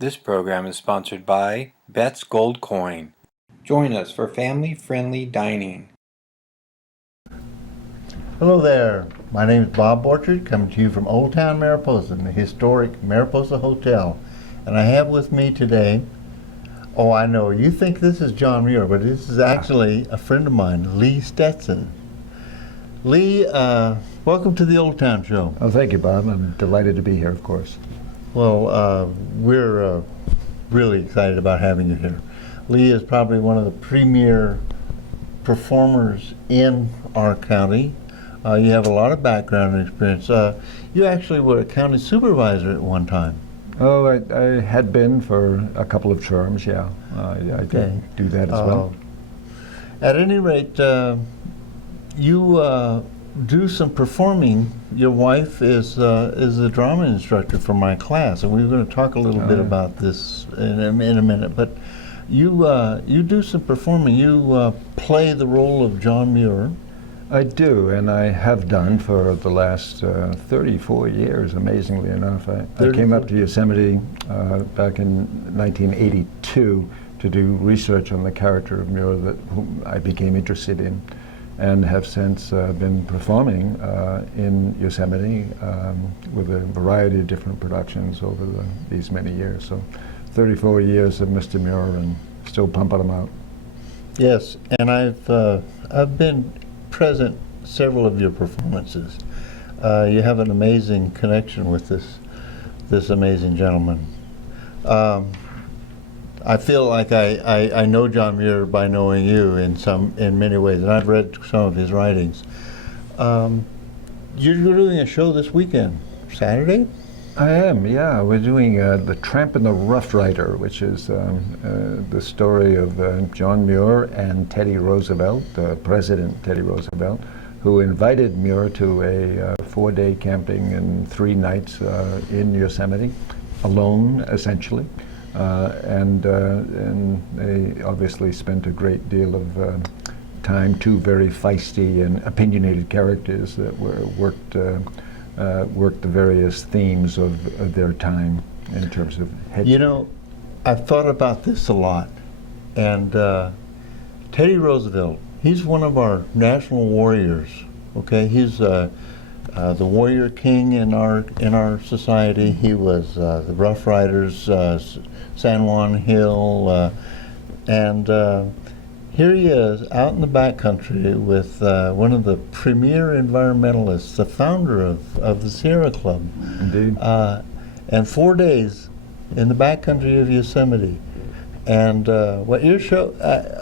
This program is sponsored by Bet's Gold Coin. Join us for family-friendly dining. Hello there. My name is Bob Borchard, coming to you from Old Town Mariposa in the historic Mariposa Hotel. And I have with me today, oh, I know, you think this is John Muir, but this is actually a friend of mine, Lee Stetson. Lee, welcome to the Old Town Show. Oh, thank you, Bob. I'm delighted to be here, of course. Well, we're really excited about having you here. Lee is probably one of the premier performers in our county. You have a lot of background and experience. You actually were a county supervisor at one time. Oh, I had been for a couple of terms, yeah. I did do that as well. At any rate, you do some performing. Your wife is a drama instructor for my class, and we're going to talk a little bit about this in a minute. But you do some performing. You play the role of John Muir. I do, and I have done for the last 34 years, amazingly enough. I came up to Yosemite back in 1982 to do research on the character of Muir whom I became interested in, and have since been performing in Yosemite with a variety of different productions over these many years. So 34 years of Mr. Muir and still pumping them out. Yes, and I've been present several of your performances. You have an amazing connection with this amazing gentleman. I feel like I know John Muir by knowing you in many ways, and I've read some of his writings. You're doing a show this weekend, Saturday? I am, yeah. We're doing The Tramp and the Rough Rider, which is the story of John Muir and Teddy Roosevelt, President Teddy Roosevelt, who invited Muir to a 4-day camping and 3 nights in Yosemite, alone, essentially. And they obviously spent a great deal of time, 2 very feisty and opinionated characters that worked the various themes of their time in terms of head. You know, I've thought about this a lot, and Teddy Roosevelt, he's one of our national warriors. Okay, he's the warrior king in our society. He was the Rough Riders, San Juan Hill, and here he is out in the backcountry with one of the premier environmentalists, the founder of the Sierra Club. Indeed. And 4 days in the backcountry of Yosemite. And what your show,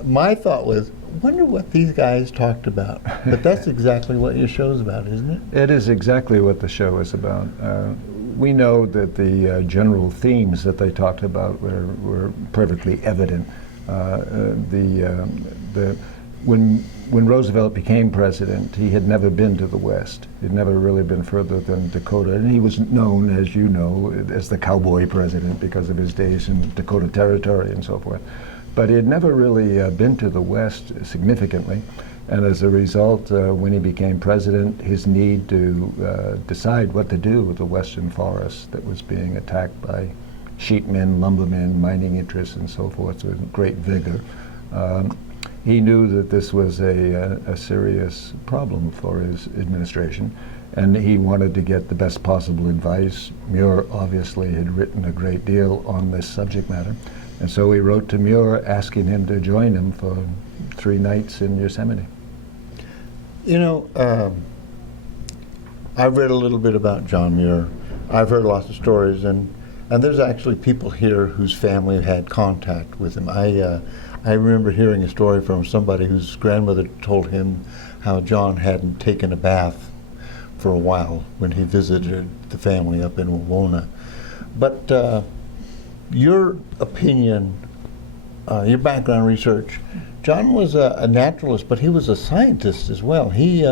my thought was, wonder what these guys talked about. But that's exactly what your show's about, isn't it? It is exactly what the show is about. We know that the general themes that they talked about were perfectly evident. When Roosevelt became president, he had never been to the West. He'd never really been further than Dakota, and he was known, as you know, as the cowboy president because of his days in Dakota Territory and so forth. But he had never really been to the West significantly, and as a result, when he became president, his need to decide what to do with the Western forest that was being attacked by sheepmen, lumbermen, mining interests, and so forth with great vigor. He knew that this was a serious problem for his administration, and he wanted to get the best possible advice. Muir obviously had written a great deal on this subject matter, and so he wrote to Muir asking him to join him for 3 nights in Yosemite. You know, I've read a little bit about John Muir. I've heard lots of stories, and there's actually people here whose family had contact with him. I remember hearing a story from somebody whose grandmother told him how John hadn't taken a bath for a while when he visited the family up in Wawona. But your opinion, your background research, John was a naturalist, but he was a scientist as well. He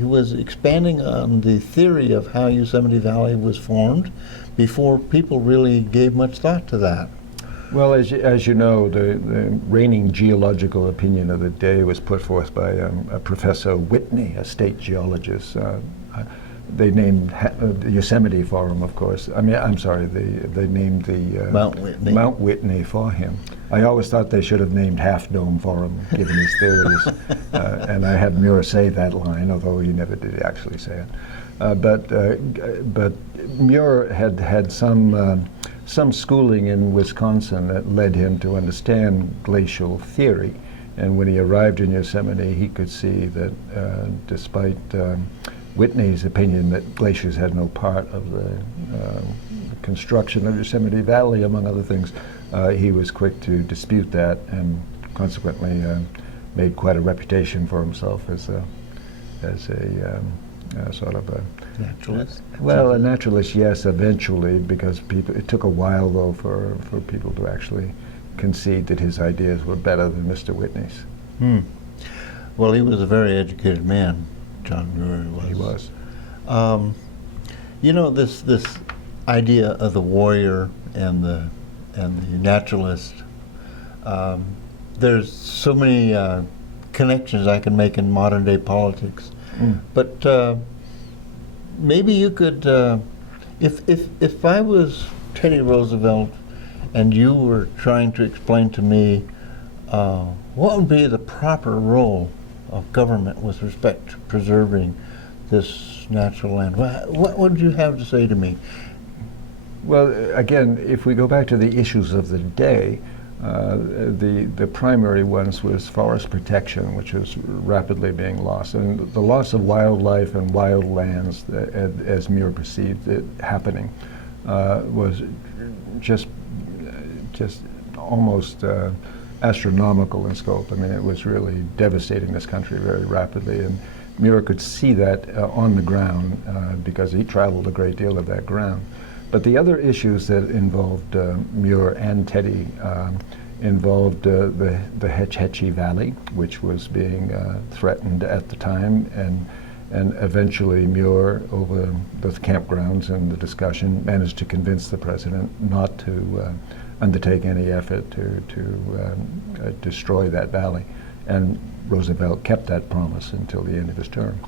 was expanding on the theory of how Yosemite Valley was formed before people really gave much thought to that. Well, as you know, the reigning geological opinion of the day was put forth by Professor Whitney, a state geologist. they named Yosemite for him, of course. I mean, I'm sorry, they named the Mount Whitney for him. I always thought they should have named Half Dome for him, given his theories. And I had Muir say that line, although he never did actually say it. But Muir had some schooling in Wisconsin that led him to understand glacial theory. And when he arrived in Yosemite, he could see that despite Whitney's opinion that glaciers had no part of the construction of Yosemite Valley, among other things, he was quick to dispute that and consequently made quite a reputation for himself as a sort of a naturalist. Well, a naturalist, yes, eventually, because it took a while though for people to actually concede that his ideas were better than Mr. Whitney's. Well, he was a very educated man, John Muir was. He was. You know, this idea of the warrior and the naturalist. There's so many connections I can make in modern day politics, but maybe you could, if I was Teddy Roosevelt and you were trying to explain to me what would be the proper role of government with respect to preserving this natural land, what would you have to say to me? Well, again, if we go back to the issues of the day, the primary ones was forest protection, which was rapidly being lost, and the loss of wildlife and wild lands, as Muir perceived it happening, was just almost astronomical in scope. I mean, it was really devastating this country very rapidly, and Muir could see that on the ground because he traveled a great deal of that ground. But the other issues that involved Muir and Teddy involved the Hetch Hetchy Valley, which was being threatened at the time, and eventually Muir, over the campgrounds and the discussion, managed to convince the president not to undertake any effort to destroy that valley. And Roosevelt kept that promise until the end of his term.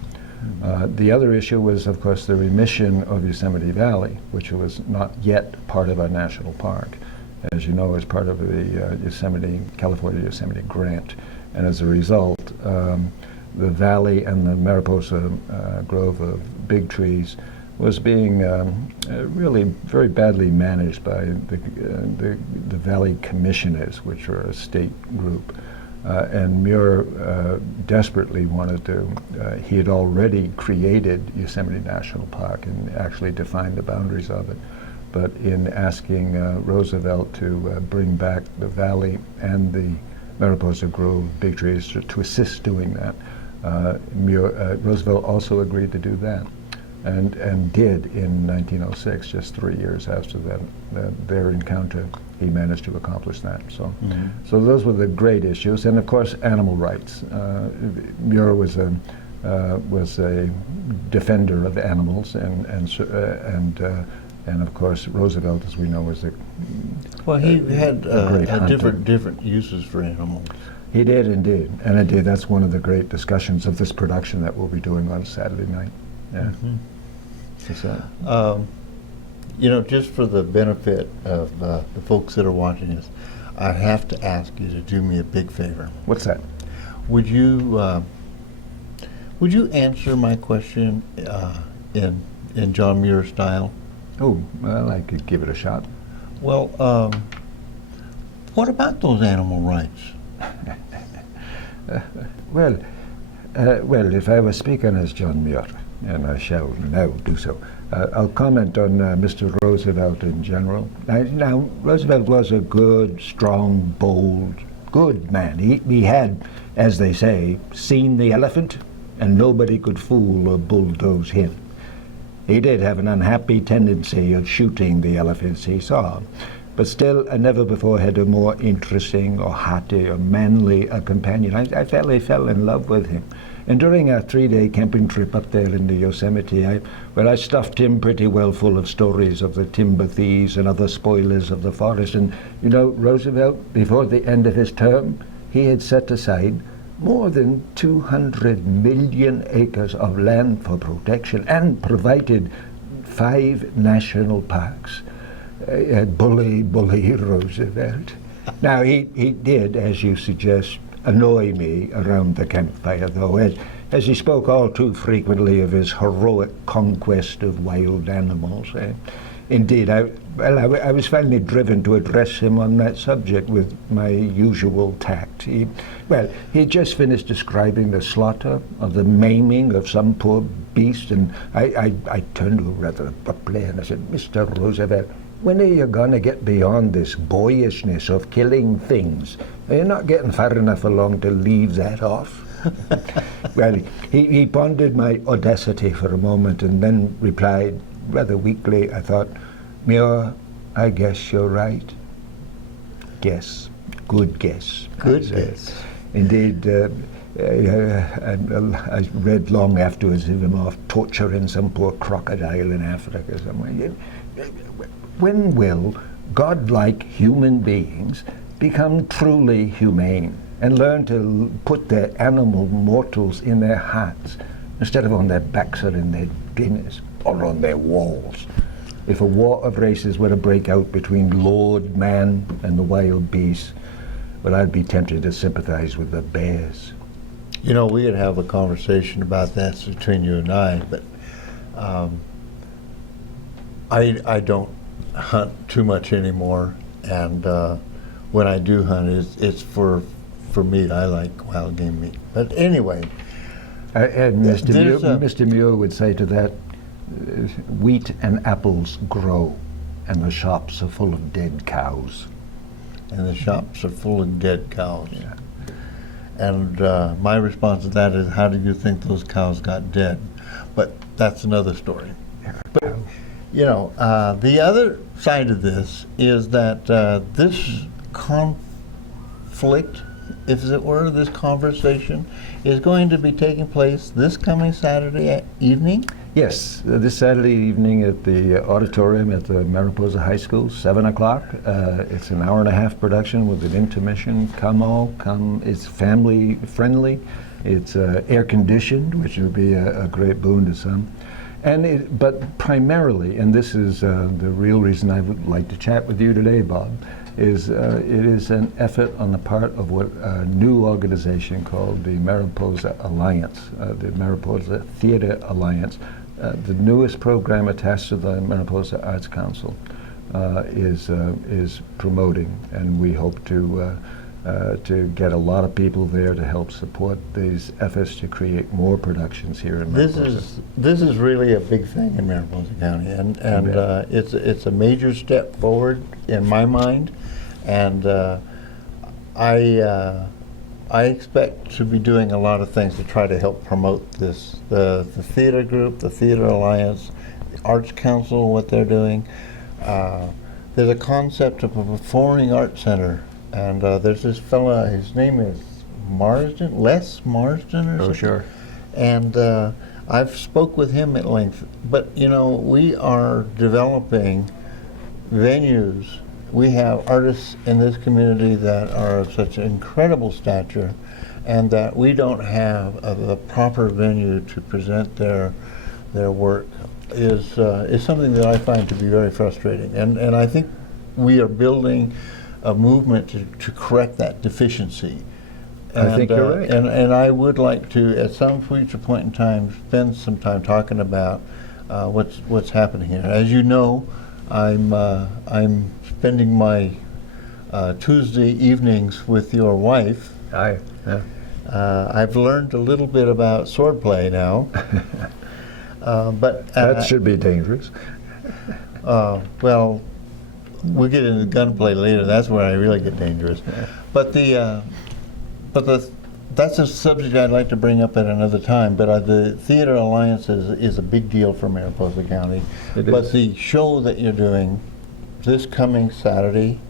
The other issue was, of course, the remission of Yosemite Valley, which was not yet part of our national park. As you know, as part of the California Yosemite grant. And as a result, the valley and the Mariposa grove of big trees was being really very badly managed by the valley commissioners, which are a state group. And Muir desperately wanted to, he had already created Yosemite National Park and actually defined the boundaries of it. But in asking Roosevelt to bring back the valley and the Mariposa Grove big trees to assist doing that, Roosevelt also agreed to do that. And did in 1906, just 3 years after their encounter, he managed to accomplish that. So, so those were the great issues, and of course, animal rights. Muir was a defender of animals, and of course, Roosevelt, as we know, was a well. He had hunter. different uses for animals. He did indeed, and indeed, that's one of the great discussions of this production that we'll be doing on Saturday night. Yeah. You know, just for the benefit of the folks that are watching this, I have to ask you to do me a big favor. What's that? Would you answer my question in John Muir style? Oh, well, I could give it a shot. Well, what about those animal rights? Well, if I was speaking as John Muir, and I shall now do so, I'll comment on Mr. Roosevelt in general. Now, Roosevelt was a good, strong, bold, good man. He had, as they say, seen the elephant, and nobody could fool or bulldoze him. He did have an unhappy tendency of shooting the elephants he saw, but still I never before had a more interesting or hearty or manly a companion. I fairly fell in love with him. And during our 3-day camping trip up there in the Yosemite, I stuffed him pretty well full of stories of the timber thieves and other spoilers of the forest. And, you know, Roosevelt, before the end of his term, he had set aside more than 200 million acres of land for protection and provided 5 national parks. Bully Roosevelt. Now, he did, as you suggest, annoy me around the campfire, though, as he spoke all too frequently of his heroic conquest of wild animals. Indeed, I was finally driven to address him on that subject with my usual tact. He just finished describing the slaughter of the maiming of some poor beast, and I turned to him rather abruptly and I said, "Mr. Roosevelt, when are you going to get beyond this boyishness of killing things? Are you not getting far enough along to leave that off?" Well, he pondered my audacity for a moment and then replied, rather weakly, I thought, "Muir, I guess you're right." Guess. Good guess. Good guess. Indeed, I read long afterwards of him off torturing some poor crocodile in Africa somewhere. When will godlike human beings become truly humane and learn to put their animal mortals in their hearts instead of on their backs or in their dinners or on their walls? If a war of races were to break out between Lord Man and the wild beasts, well, I'd be tempted to sympathize with the bears. You know, we could have a conversation about that between you and I, but I don't hunt too much anymore, and when I do hunt, it's for meat. I like wild game meat. But anyway, And Mr. Muir would say to that, wheat and apples grow, and the shops are full of dead cows. and the shops are full of dead cows. Yeah. And my response to that is, how do you think those cows got dead? But that's another story. But, you know, the other side of this is that this conflict, if it were, this conversation, is going to be taking place this coming Saturday evening? Yes, this Saturday evening at the Auditorium at the Mariposa High School, 7 o'clock. It's an hour-and-a-half production with an intermission. Come. It's family friendly. It's air-conditioned, which will be a great boon to some. But primarily, and this is the real reason I would like to chat with you today, Bob, is it is an effort on the part of what a new organization called the Mariposa Alliance, the Mariposa Theater Alliance. The newest program attached to the Mariposa Arts Council is promoting, and we hope to get a lot of people there to help support these efforts to create more productions here in Mariposa. This is really a big thing in Mariposa County, and it's a major step forward in my mind, and I expect to be doing a lot of things to try to help promote this. The theater group, the Theater Alliance, the Arts Council, what they're doing. There's a concept of a performing arts center, and there's this fella, his name is Les Marsden or something. Oh, sure. And I've spoke with him at length, but you know, we are developing venues. We have artists in this community that are of such incredible stature, and that we don't have the proper venue to present their work is something that I find to be very frustrating. And I think we are building a movement to correct that deficiency. And, I think you're right. And I would like to, at some future point in time, spend some time talking about what's happening here. As you know, I'm spending my Tuesday evenings with your wife. Aye. Yeah. I've learned a little bit about swordplay now, but That should be dangerous. well, we'll get into gunplay later. That's where I really get dangerous. But that's a subject I'd like to bring up at another time. But the Theater Alliance is a big deal for Mariposa County. But the show that you're doing this coming Saturday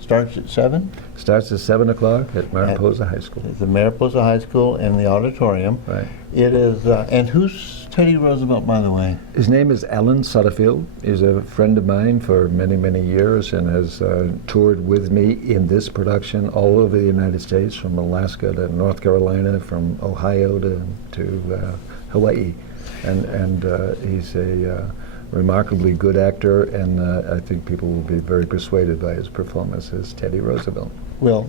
starts at 7? Starts at 7 o'clock at Mariposa High School. The Mariposa High School in the Auditorium. Right. It is, and who's Teddy Roosevelt, by the way? His name is Alan Sutterfield. He's a friend of mine for many, many years and has toured with me in this production all over the United States, from Alaska to North Carolina, from Ohio to Hawaii. And he's a remarkably good actor, and I think people will be very persuaded by his performance as Teddy Roosevelt. Well,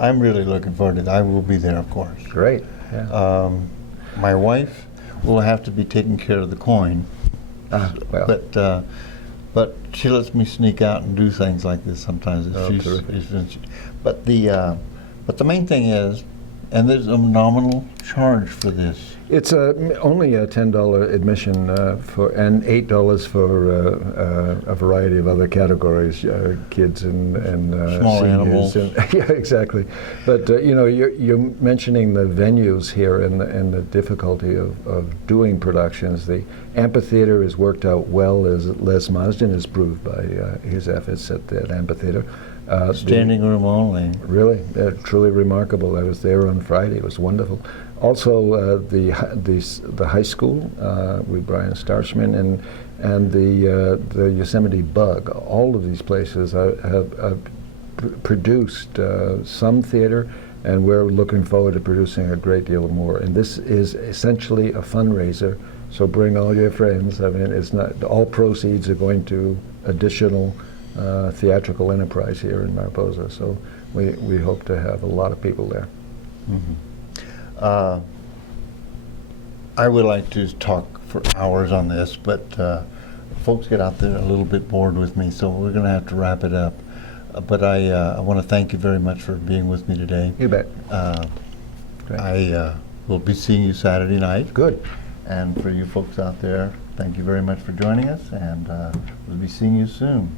I'm really looking forward to it. I will be there, of course. Great. Yeah. My wife will have to be taking care of the coin, Well. but she lets me sneak out and do things like this sometimes. But the main thing is, and there's a nominal charge for this. It's only a $10 admission and $8 for a variety of other categories, kids and small seniors. animals. Yeah, exactly. But you're mentioning the venues here and the difficulty of doing productions. The amphitheater has worked out well, as Les Marsden has proved by his efforts at that amphitheater. Standing room only. Really, truly remarkable. I was there on Friday. It was wonderful. Also, the high school with Brian Starshman and the Yosemite Bug. All of these places have produced some theater, and we're looking forward to producing a great deal more. And this is essentially a fundraiser. So bring all your friends. I mean, it's not all proceeds are going to additional theatrical enterprise here in Mariposa. So we hope to have a lot of people there. Mm-hmm. I would like to talk for hours on this, but folks get out there a little bit bored with me, so we're going to have to wrap it up. But I want to thank you very much for being with me today. You bet. I will be seeing you Saturday night. Good. And for you folks out there, thank you very much for joining us, and we'll be seeing you soon.